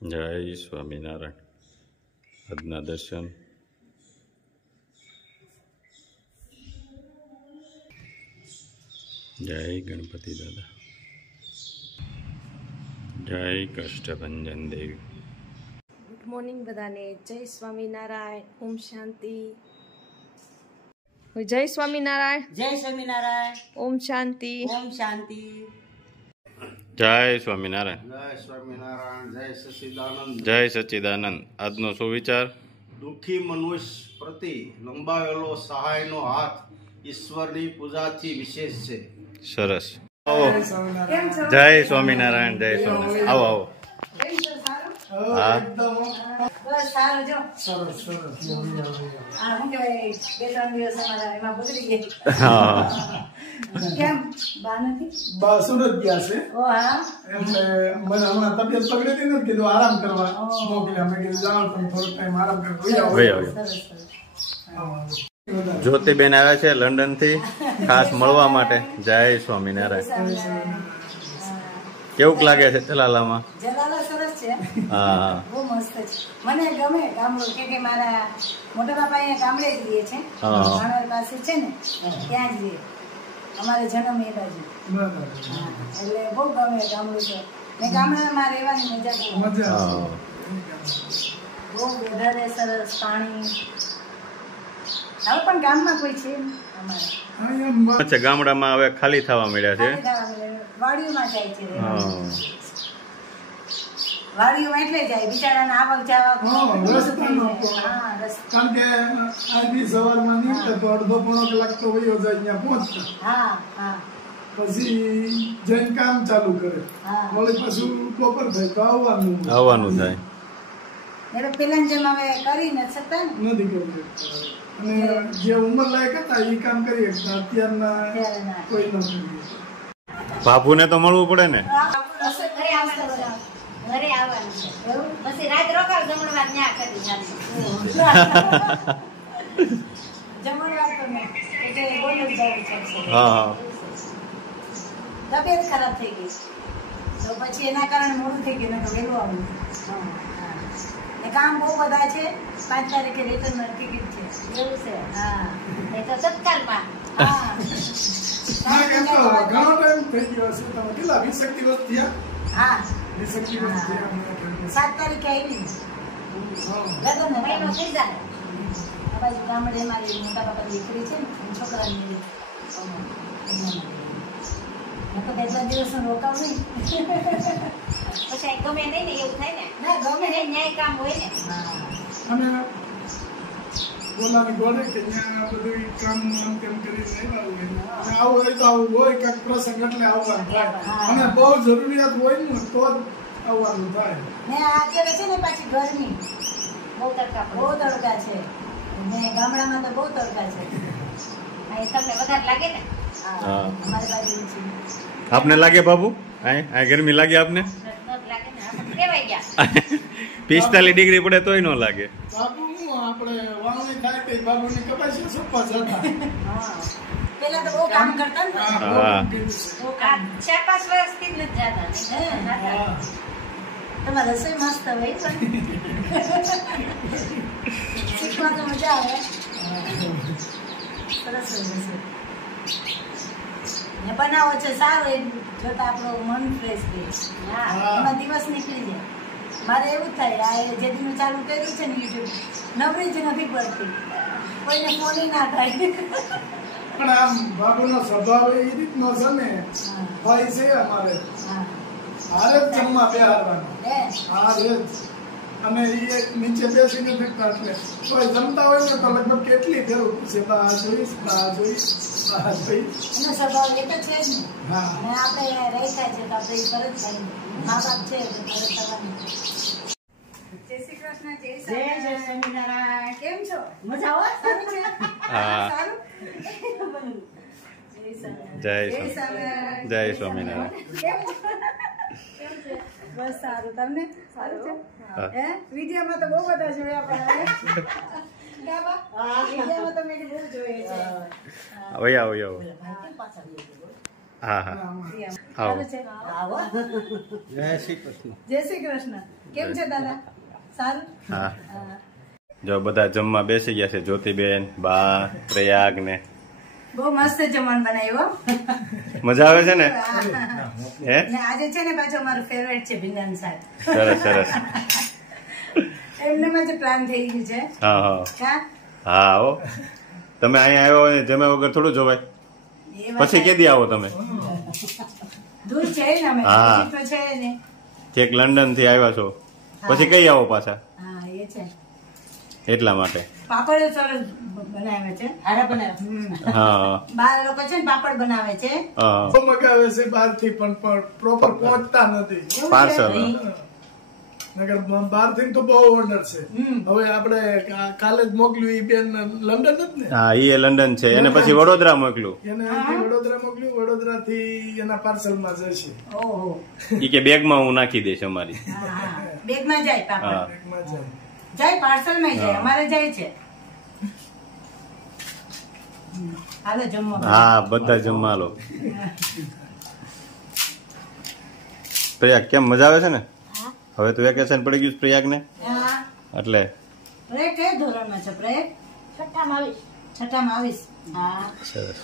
જય સ્વામિનારાયણ. આજના દર્શન. જય ગણપતિ દાદા. જય કષ્ટભંજન દેવી. ગુડ મોર્નિંગ બધાને. જય સ્વામિનારાયણ. ઓમ શાંતિ. જય સ્વામિનારાયણ. જય સ્વામિનારાયણ. ઓમ શાંતિ. ઓમ શાંતિ. જય સ્વામિનારાયણ. જય સ્વામિનારાયણ. જય સચ્ચિદાનંદ. જય સચ્ચિદાનંદ. આજનો સુવિચાર: દુઃખી મનુષ્ય પ્રતિ લંબાવેલો સહાયનો હાથ ઈશ્વરની પૂજાથી વિશેષ છે. સરસ. આવો. જય સ્વામિનારાયણ. જય સ્વામિનારાયણ. આવો આવો. હા. બસ સારું જો. સરસ સરસ. આ હું કહેવાય, બે ત્રણ દિવસ અમારા એમાં બગડી ગયા. હા. કેમ બા નથી? બા સુરત ગયા છે ઓ હા. એટલે મને હમણાં તબિયત બગડી હતી ને, કીધું આરામ કરવા મોકલ્યા. મેં કીધું જાઓ તમે થોડો ટાઈમ આરામ કરવા. ભાઈ આવ્યો. સરસ સરસ. જ્યોતિબેન આવ્યા છે લંડન થી ખાસ મળવા માટે. જય સ્વામિનારાયણ. કેવું લાગે છે જલાલામાં? જલાલા સરસ છે. હા. બહુ મસ્ત છે. મને ગમે ગામડું, કે મારા મોટા બાપા અહીંયા ગામડે જ રહે છે. હા. ભાણવડ પાસે છે ને, ત્યાં જ રહે. અમારે જન્મ એ બાજુ. એટલે બહુ ગમે ગામડું છે. ને ગામડામાં રહેવાની મજા બહુ. હા. બહુ વધારે સરસ પાણી. હવે પણ ગામમાં કોઈ છે ને અમારે. અચ્છા, ગામડામાં હવે ખાલી થવા મળ્યા છે. વાડીઓમાં જાય છે. હા. વાડીઓમાં એટલે જાય બિચારાને આવક જાવક. હા, રસ્તાનો હા, રસ્તા. કારણ કે આજની સવારમાં નીકળે તો અડધો પોણો કલાક તો વયો જાય ત્યાં પહોંચતા. હા હા પછી જઈને કામ ચાલુ કરે. હા. વળી પાછું બપોર થાય તો આવવાનું આવવાનું થાય. એટલે પેલા જેમ હવે કરી નથી શકતા ને નથી કરવું. અને જે ઉંમર લાયક હતા એ કામ કરી શકતા. અત્યારના ત્યારે ના. કોઈ ન કરી. બાપુને તો મળવું પડે ને. ઘરે આવવાનું છે. પછી રાત રોકાવ જમણવાર ન્યા કરી જાણે. જમણવાર તો નહીં. એટલે બોલું જ જવું છે. હા હા. તબિયત ખરાબ થઈ ગઈ તો પછી એના કારણે મોડું થઈ ગયું. તો વહેલું આવ્યું. ને કામ બહુ બધા છે. 5 તારીખે રિટર્ન ટિકિટ છે. એવું છે. હા એ તો તત્કાલમાં. હા ના, કેમ તો ઘણો ટાઈમ થઈ ગયો છે. તમે કેટલા 20 દિવસ થયા? હા 20 દિવસ થયા. 7 તારીખે આવી. લગ્ન મહિનો હતા. થઈ જાય. આ બાજુ ગામડે મારી મોટા બાપાની દીકરી છે ને, છોકરાની તો 2 દિવસ રોકાવ નહીં. પછી ગમે નહીં ને એવું થાય ને. ના ગમે એને ન્યાય કામ હોય ને. અને બોલાની ગોળે કે ત્યાં બધું કામ આમ તેમ કરીને આવ્યા હોય. અને આવું હોય તો આવું હોય કાંઈક પ્રસંગ એટલે આવવાનું થાય. અને બહુ જરૂરિયાત હોય ને તો જ આવવાનું થાય. ને અત્યારે છે ને પાછી ગરમી બહુ તડકા બહુ પડે. તડકા છે. ને ગામડામાં તો બહુ તડકા છે. અહીં તમને વધારે લાગે ને. હા. અમારી બાજુ છે. આપને લાગે બાબુ? આ ગરમી લાગે આપને? નથી લાગે ને. આપણે ટેવાઈ ગયા. 45 ડિગ્રી પડે તોય ન લાગે. બાબુ આપણે વાવણી થાય તો બાબુની કપાસી સપ્પા જતા. હા પેલા તો બહુ કામ કરતા ને. હા. બહુ આ કામ. 4-5 વર્ષથી જ નથી જાતા. હા. તમારે રસોઈ મસ્ત હોય પણ શીખવા તો મજા આવે. સરસ હોય રસોઈ. ને બનાવો છે સારું, એ જોતા આપણું મન ફ્રેશ રહે. હા. એમાં દિવસ નીકળી જાય. મારે એવું જ થાય. આ જે દિન ચાલુ કર્યું છે ને યુટ્યુબ, નવરી જ નથી પડતી. કોઈને ફોન ના થાય. પણ આમ બાબુનો સ્વભાવ એ રીતનો છે ને. ભાઈ છે અમારે હા હારે જ જમવા બેહારવાનો. હે હારે જ. અને એ એક નીચે બેસીને ફેંકતા. એટલે કોઈ જમતા હોય ને તો લગભગ કેટલી ફેરું પૂછે, બા આ જોઈશ, બા આ જોઈશ, બા આ જોઈશ. એનો સ્વભાવ એક જ છે જ ને. હા. અને આપણે રહી થાય છે તો આપણે એ ફરજ થાય. મા બાપ છે તો ફરજ કરવાની. જય શ્રી કૃષ્ણ. જય જય સ્વામિનારાયણ. કેમ છો? મજા આવે? સારું છે? હા. સારું? જય જય સ્વામિનારાયણ. સ્વામિનારાયણ. જય સ્વામિનારાયણ. કેમ છે? બસ સારું. તમને સારું છે? હા. હે વિડીયોમાં તો બહુ બધા જોયા પણ વિડીયોમાં તો મેં બહુ જોઈએ છે. વયા વયા. હા હા આવો સારું છે આવો જય શ્રી કૃષ્ણ કેમ છે દાદા સારું હા જો બધા જમવા બેસી ગયા છે જ્યોતિબેન બા પ્રયાગ ને બહુ મસ્ત જમવાનું બનાવ્યો મજા આવે છે ને હે ને આજે છે ને પાછો મારું ફેવરેટ છે ભીંડાનું શાક સરસ સરસ એમને માં પ્લાન થઈ ગયું છે હા હા હા હા આવો તમે અહીંયા આવ્યો હોય જમ્યા વગર થોડું જોવાય એ વાત પછી કેદી આવો તમે દૂર છે ને અમે હા. નજીક તો છે ને છેક લંડન થી આવ્યા છો પછી કઈ આવો પાછા હા એ છે એટલા માટે પાપડ સરસ બનાવે છે હારા બનાવે હા બાર લોકો છે ને પાપડ બનાવે છે હા બહુ મગાવે છે બહારથી પણ પ્રોપર પહોંચતા નથી પાર્સલ નગર બહારથી તો બહુ ઓર્ડર છે હવે આપણે કાલે જ મોકલ્યું ઈ બેન લંડન જ ને હા એ લંડન છે અને પછી વડોદરા મોકલું એને અહીંથી વડોદરા મોકલ્યું વડોદરા થી એના પાર્સલમાં જશે ઓહો ઈ કે બેગમાં હું નાખી દઈશ અમારી હા હા બેગમાં જાય હા પાપડ બેગમાં જાય જાય પાર્સલ માં જાય અમારે જાય છે હાલો જમવા હા બધા જમવા લો પ્રયાગ કેમ મજા આવે છે ને હવે તો વેકેશન પડી ગયું છે પ્રયાગ ને હા એટલે પ્રયાગ કયા ધોરણમાં છે પ્રયાગ છઠ્ઠામાં આવીશ હા સરસ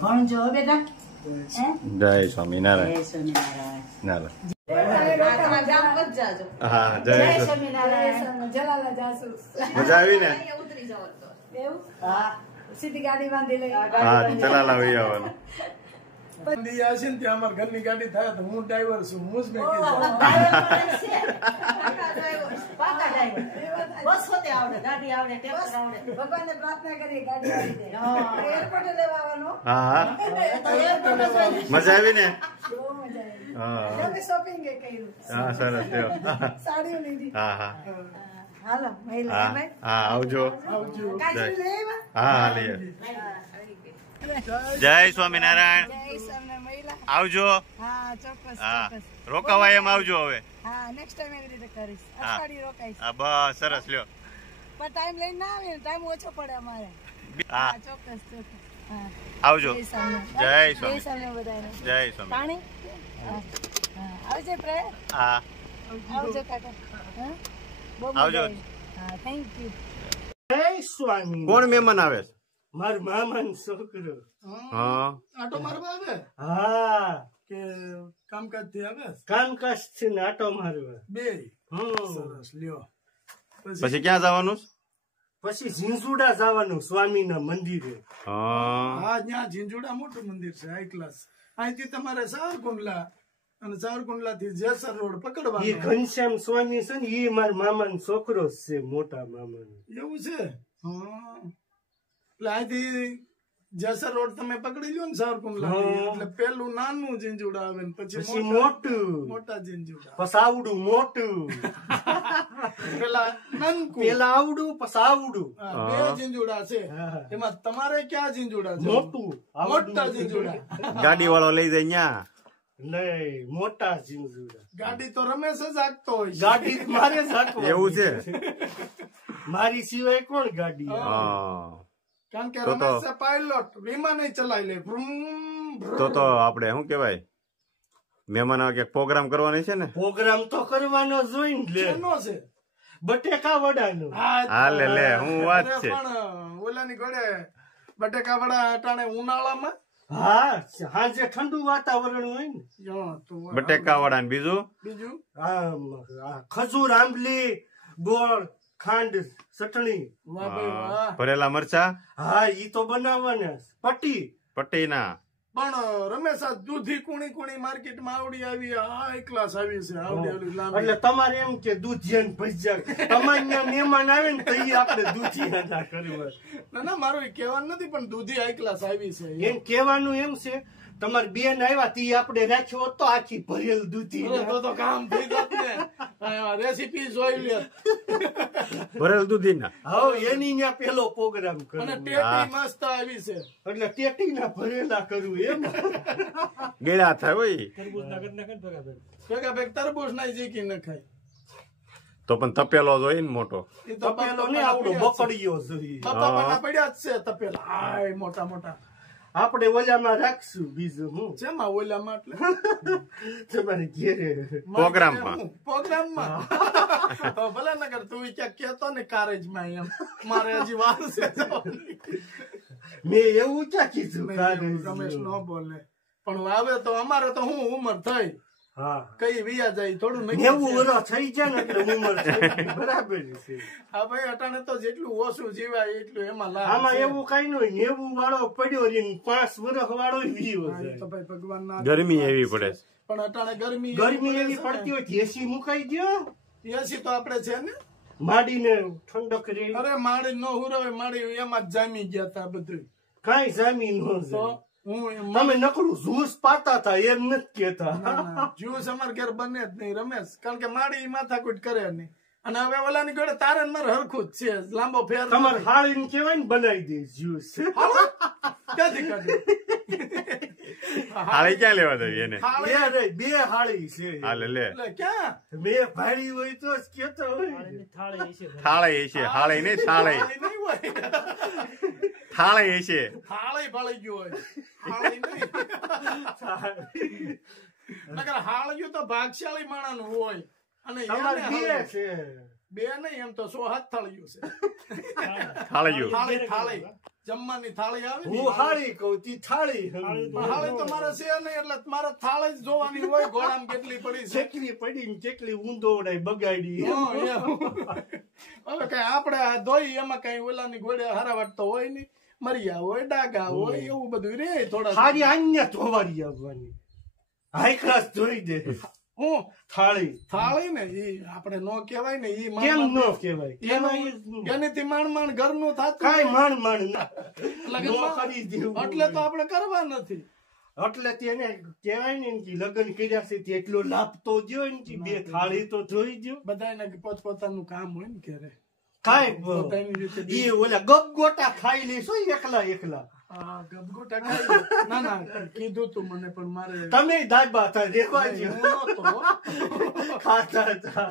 ભણજો હો બેટા હે જય સ્વામિનારાયણ જય સ્વામિનારાયણ નારાયણ હા જય જય સ્વામી. સ્વામિનારાયણ જલાલા જાસુ મજા આવી ને એવું હા સીધી ગાડી બાંધી લઈ હા ચલાલા વહી આવવાનું દી આવશે ને ત્યાં અમારા ઘરની ગાડી થાય તો હું ડ્રાઈવર છું હું જ મેકી દઉં. ભગવાનને પ્રાર્થના કરીએ ગાડી આવી જાય એરપોર્ટે લેવા આવવાનો હા હા મજા આવી ને હા અમે શોપિંગ એ કર્યું હા સરસ લ્યો. સાડીઓ લીધી હા હા હાલો મહિલા હા ભાઈ હા આવજો કાચી લઈ આવ્યા? હા હા લઈએ જય સ્વામિનારાયણ જય સ્વામિનારાયણ મહિલા આવજો હા ચોક્કસ હા ચોક્કસ રોકાવાય એમ આવજો હવે હા નેક્સ્ટ ટાઈમ એવી રીતે કરીશ હા. અઠવાડિયું રોકાઈશ હા બસ સરસ લ્યો પણ ટાઈમ લઈને ના આવે ને ટાઈમ ઓછો પડે અમારે હા હા ચોક્કસ ચોક્કસ હા આવજો જય સ્વામિનારાયણ. જય જય સ્વામી સ્વામિનારાયણ બધાને જય સ્વામી પાણી હા હા આવજે પ્રે હા આવજો કાકા હા બહુ મજા આવજો. આવી. હા થેન્ક યુ જય સ્વામી કોણ મહેમાન આવે છે મારો મામાનો છોકરો હા આટો મારવા આવે હા કે કામકાજ થી આવે કામકાજ થી નાટો મારવા બે હમ. સરસ લ્યો પછી ક્યાં જવાનું છે? પછી ઝીંઝુડા જવાનું સ્વામીના મંદિરે હા હા ત્યાં ઝીંઝુડા મોટું મંદિર છે હાઈ ક્લાસ અહીંથી તમારે સાવરકુંડલા અને સાવરકુંડલા થી જેસર રોડ એ પકડવાનો ઘનશ્યામ સ્વામી છે ને એ મારા મામાનો છોકરો જ છે મોટા મામાનો એવું છે હા એટલે અહીંથી જેસર રોડ તમે પકડી લ્યો ને સાવરકુંડલા હા. એટલે પેલું નાનું ઝીંઝુડા આવે ને પછી પછી મોટું મોટા ઝીંઝુડા પછી આવડું મોટું પેલા નનકું પેલા આવડું પછી આવડું હા, બે ઝીંઝુડા છે હા. એમાં તમારે ક્યાં ઝીંઝુડા છે મોટું મોટા આવડું ઝીંઝુડા ગાડી વાળો લઈ જાય ન્યા નહીં મોટા ઝીંઝુડા ગાડી તો રમેશ જ હાંકતો હોય છે. ગાડી મારે જ હાંકવાની એવું છે મારી સિવાય કોણ ગાડી હાંકે? હા કારણ કે તો રમેશ છે પાયલોટ વિમાન ચલાવી લે ભ્રુમ, ભ્રુમ. તો આપણે શું કેવાય મહેમાન આવે કે પ્રોગ્રામ કરવાની છે ને પ્રોગ્રામ તો કરવાનો જ હોય ને લે શેનો છે બટેકા વડાનો હા લે લે હું વાત અરે છે પણ ઓલાની ઘોડે બટેકા વડા અટાણે ઉનાળામાં હા સાંજે ઠંડુ વાતાવરણ હોય ને યો, તો બટેકા વાળા ને બીજું બીજું આ ખજૂર આંબલી ગોળ ખાંડ ચટણી વાહ ભાઈ વાહ ભરેલા મરચા હા ઈ તો બનાવવાના પટ્ટી પટ્ટીના પણ રમેશ આ દૂધી કુણી કુણી માર્કેટમાં આવડી આવી હાઈ ક્લાસ આવી છે આવડી આવડી લાંબી એટલે તમારે એમ કે દૂધિયાન ભજીયા તમારે ત્યાં મહેમાન આવે ને તો ઈ આપણે દૂધિયા ના કરવા ના ના મારું એ કહેવાનું નથી પણ દૂધી હાઈ ક્લાસ આવી છે એમ કહેવાનું એમ છે તમારે બેન આવ્યા તી આપણે રાખ્યો હોત તો આખી ભરેલ દૂધી અરે તો કામ થઈ જાત ને રેસીપી જોઈ લે ભરેલ દૂધી ના હવે એની ત્યાં પેલો પ્રોગ્રામ અને કર્યો ટેટી મસ્ત આવી છે એટલે ટેટી ના ભરેલા કરવું એમ ગેડા થાય હોય ભેગા ભેગ તરબૂચ ના જીકી ન ખાય તો પણ તપેલો જ હોય ને મોટો એ તો તપેલો ને આવડો બકડીયો જોઈએ બાપા પડ્યા જ છે તપેલા હાય મોટા મોટા આપણે ઓલામાં રાખશું બીજું હું જેમાં ઓલામાં એટલે તમારે ઘેરે પ્રોગ્રામમાં. પ્રોગ્રામમાં તો ભલે નગર તું ક્યાંક કેતો ને કારેજમાં એમ મારે હજી વાર છે જવાની. મેં એવું ક્યાં કીધું નહીં, એવું રમેશ ન બોલે પણ આવે તો અમારે તો હું ઉંમર થઈ હા કઈ વિયા જાય થોડું નહીં 90 વર્ષ થઈ જાય ને એટલે ઉંમર થઈ ગઈ. બરાબર છે હા ભાઈ અટાણે તો જેટલું ઓછું જીવાય એટલું એમાં લાભ આમાં છે. એવું કઈ નહીં 90 વાળો પડ્યો રહીને 5 વર્ષ વાળો વીયો હા, એ તો જાય. ભાઈ ભગવાનના ગરમી એવી પડે છે. પણ અટાણે ગરમી ગરમી એવી પડતી હોય તો એસી મુકાઈ દો એસી તો આપણે છે ને માડીને ઠંડક રે અરે માડી નો હુરવે માડી એમાં જ જામી ગયા તા બધું કઈ જામી ન તો જાય. હું એમ તમે નકરું જ્યુસ પાતા હતા એમ નથી કેતા જ્યુસ અમાર ઘેર બને જ નહીં રમેશ કારણ કે માડી માથાકૂટ કરે નહીં અને હવે ઓલાની જોડે તારે ને મારે હરખું જ છે લાંબો ફેર તમારે હાળીને કેવાય ને બનાવી દે જ્યુસ હાળી ક્યાં લેવા દઈએ એને? બે હાળી છે હાલે લે. એટલે ક્યાં બે ભાડી હોય તો જ કેતો હોય થાળે હશે, હાળે નહીં થાળે. થાળી નહીં હોય થાળે હશે. થાળી ફાળી ગયું હોય થાળી નહીં નકર હાળિયું તો ભાગશાળી માણસનું હોય અને તમારે એને બે હાળિયું. છે બે નહીં એમ તો 100 હાથ થાળિયું છે થાળીયું. થાળી જમવાની થાળી આવે ને હું હાળી કહું તી થાળી પણ હાળી તો મારે છે નહીં એટલે મારે થાળી જ જોવાની હોય ઘોડામાં કેટલી પડી છે ચેકલી પડી ને ચેકલી ઊંધો ઉડાય બગાડી હં, એમ. હવે કઈ આપણે આ ધોઈ એમાં કઈ ઓલાની ઘોડે હરાવટ તો હોય નહીં મરિયા હોય ડાગા હોય એવું બધું રે થોડા હારી અહીંયા ધોવાડી આવવાની હાઈ ક્લાસ ધોઈ દે હું થાળી થાળી ને ઈ આપણે નો કહેવાય ને ઈ કેમ માણ- ન કહેવાય કહેવાય જ ન. એનેથી માંડ ઘરનું થાતું કાંઈ માંડ માંડ ના લગ્નમાં ન કરી દેવું. એટલે તો આપણે કરવા નથી એટલે તેને કહેવાય ને કે લગ્ન કર્યા છે તેટલો લાભ તો દ્યો ને કે બે થાળી તો ધોઈ દ્યો બધાને પોતપોતાનું કામ હોય ને ઘરે કાંઈ પોતાની રીતે ઈ ઓલા ગપગોટા ખાઈ લેશો એકલા એકલા હા, ગબગોટા ખાઈ લો. ના ના કીધું તું મને પણ મારે તમે દાબા હતા રેવા હું દ્યો. નહોતો. ખાતા હતા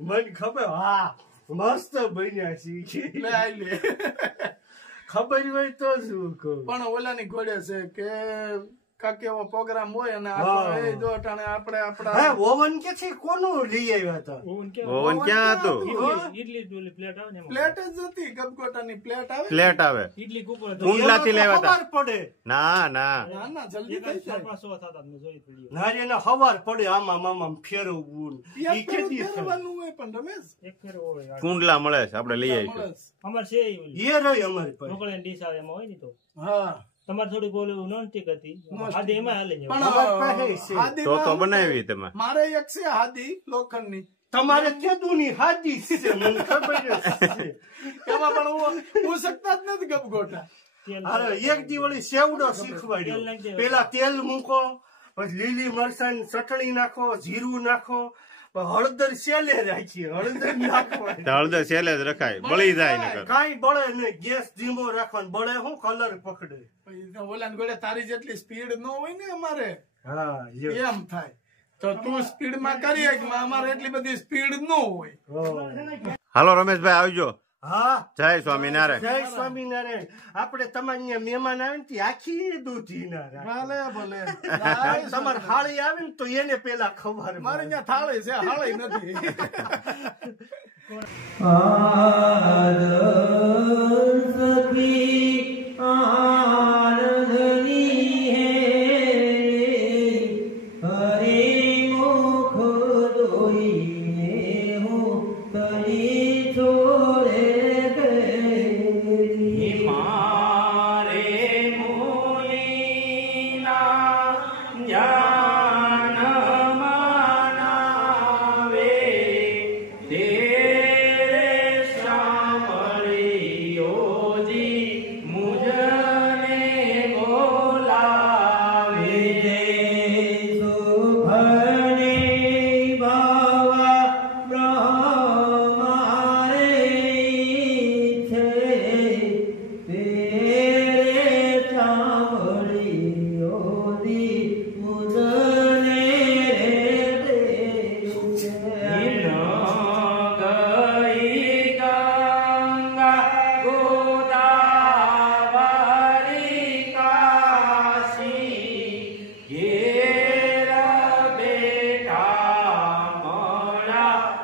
મને ખબર હા મસ્ત બન્યા છે લે આઈ લે ખબર હોય તો શું કહું પણ ઓલાની ઘોડે છે કે કાંક એવો પ્રોગ્રામ હોય અને હા. આપણે એ જો અટાણે આપણે હે આપણા ઓવન કે છે કોનું લઈ આવ્યા હતા ઓવન ક્યાં હતું? પ્લેટ જ હતી ગબગોટાની પ્લેટ આવે પ્લેટ આવે. કુંડલાથી લેવા હતા. ખબર પડે ના ના ના ના જલ્દી થઈ જાય નારી એને હવાર પડે આમાં મામા ફેરવવું ઈ એક કેદી ફેરું ફેરવાનું હોય પણ રમેશ કુંડલા મળે છે, આપણે લઈ આવીશું. મળે છે. અમારે છે ઈ ઓલી. એ રહી અમારી પાસે ઢોકળાની ડીશ આવે એમાં હોય ને તો હા તમારે થોડીક ઓલું નોન ટીક હતી હાદે એમાં હાલે છે. પણ અમારી પાસે છે. હાદીમાં તો બનાવી તમે. મારે એક છે હાદી લોખંડની તમારે કેદુની હાજી છે મને ખબર જ છે એમાં પણ હું શકતા જ નથી ગબગોટા તેલ અરે એક દી ઓલી સેવડો શીખવાડ્યો પેલા તેલ મૂકો પછી લીલી મરચાં ચટણી નાખો જીરું નાખો પછી હળદર સેલે રાખીએ હળદર નાખવાની તો હળદર સેલે જ રખાય, બળી જાય નકર. કાંઈ બળે નહીં ગેસ ધીમો રાખવાનો બળે હું કલર પકડે પછી ઓલાની ઘોડે તારી જેટલી સ્પીડ ન હોય ને અમારે હા એમ થાય તો તું સ્પીડ માં કરી એક અમારે એટલી બધી સ્પીડ ન હોય હાલો રમેશભાઈ આવજો. હા જય સ્વામિનારાયણ. જય સ્વામિનારાયણ આપણે તમારે અહીંયા મહેમાન આવે ને તે આખી દૂધી ના રાખે. ભલે ભલે તમારે હાળી આવે ને તો એને પેલા ખબર મારે અહીંયા થાળી છે હાળી નથી ગયા